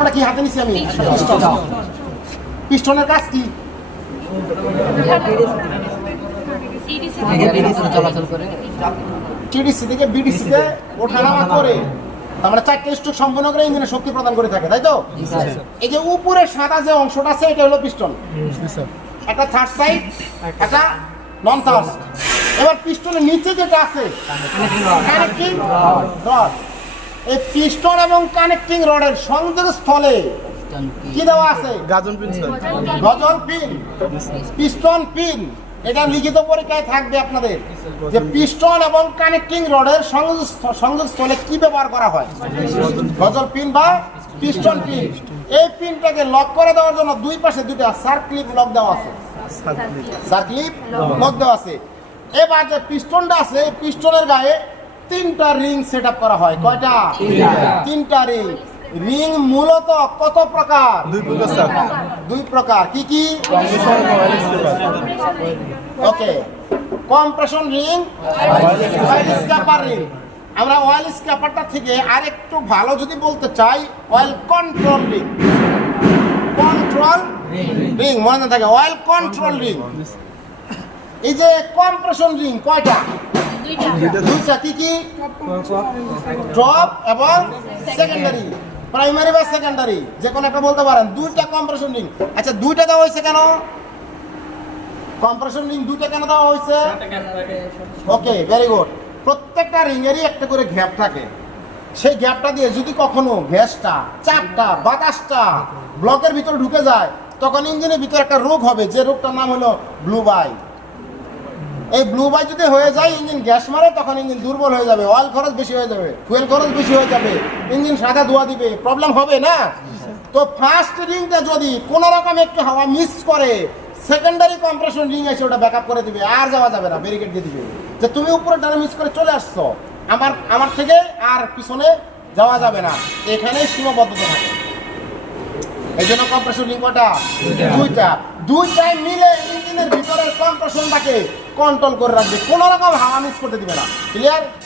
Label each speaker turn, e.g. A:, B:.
A: এটা কি হাতে নিছি আমি? পিস্টন পিস্টনের কাজ কি? টিডিসি থেকে বিডিসি তে ওঠানামা করে। তার মানে চারটে স্ট্রোক সম্পূর্ণ করে ইঞ্জিনে শক্তি প্রদান করে থাকে তাই তো? এই যে উপরের সাদা যে অংশটা আছে এটা হলো পিস্টন একটা থার্ড সাইড একটা নন থার্ড এবার পিস্টনের নিচে যেটা আছে কানেক্টিং রড এই পিস্টন এবং কানেক্টিং রডের সংযোগ স্থলে কি দেওয়া আছে?
B: Gudgeon pin
A: gudgeon pin piston pin এটা লিখিত পরীক্ষায় থাকবে আপনাদের যে পিস্টন এবং কানেক্টিং রডের সংযোগ সংযোগস্থলে কি ব্যবহার করা হয়? গজল পিন বা পিস্টন পিন এই পিনটাকে লক করে দেওয়ার জন্য দুই পাশে দুইটা সার্ক্লিপ লক দেওয়া আছে। সার্ক্লিপ লক দেওয়া আছে। এবার যে পিস্টনটা আছে এই পিস্টনের গায়ে তিনটা রিং সেট করা হয়। কয়টা? তিনটা। রিং। রিং মূলত কত প্রকার?
B: দুই প্রকার
A: দুই প্রকার। কি কি? Okay. Compression ring oil scraper ring. আমরা অয়েল স্ক্যাপারটা থেকে আরেকটু ভালো যদি বলতে চাই oil control ring. Control ring মনে থাকে। Oil control ring. এই যে কম্প্রেশন রিং কয়টা? দুইটা কি ড্রপ এবং সেকেন্ডারি প্রাইমারি বা সেকেন্ডারি যে কোনো একটা বলতে পারেন। দুইটা কম্প্রেশন আচ্ছা দুইটা হয়েছে কেন? কম্প্রেশন কেন হয়েছে? ওকে গুড প্রত্যেকটা রিংয়েরই একটা করে গ্যাপ থাকে। সেই গ্যাপটা দিয়ে যদি কখনো গ্যাসটা, চাপটা, বাতাসটা ব্লকের ভিতরে ঢুকে যায়, তখন ইঞ্জিনের ভিতরে একটা রোগ হবে। যে রোগটার নাম হলো ব্লু বাই এই ব্লু বাই যদি হয়ে যায় ইঞ্জিন গ্যাস মারে, তখন ইঞ্জিন দুর্বল হয়ে যাবে অয়েল খরচ বেশি হয়ে যাবে ফুয়েল খরচ বেশি হয়ে যাবে ইঞ্জিন সাদা ধোয়া দিবে প্রবলেম হবে না? তো ফার্স্ট রিংটা যদি কোনো রকম একটু হাওয়া মিস করে সেকেন্ডারি কম্প্রেশন রিং এসে ওটা ব্যাকআপ করে দিবে, আর যাওয়া যাবে না ব্যারিকেড দিয়ে দিবে। যে তুমি উপরে টানে মিস করে চলে আসছো, আমার আমার থেকে আর পিছনে যাওয়া যাবে না। এখানেই সীমাবদ্ধতা থাকে। এই জন্য কম্প্রেশন রিং কটা দুইটা। দুইটাই মিলে ইঞ্জিনের ভিতরের কম্প্রেশনটাকে কন্ট্রোল করে রাখবে। কোনো রকম হাওয়া মিস করতে দিবে না। ক্লিয়ার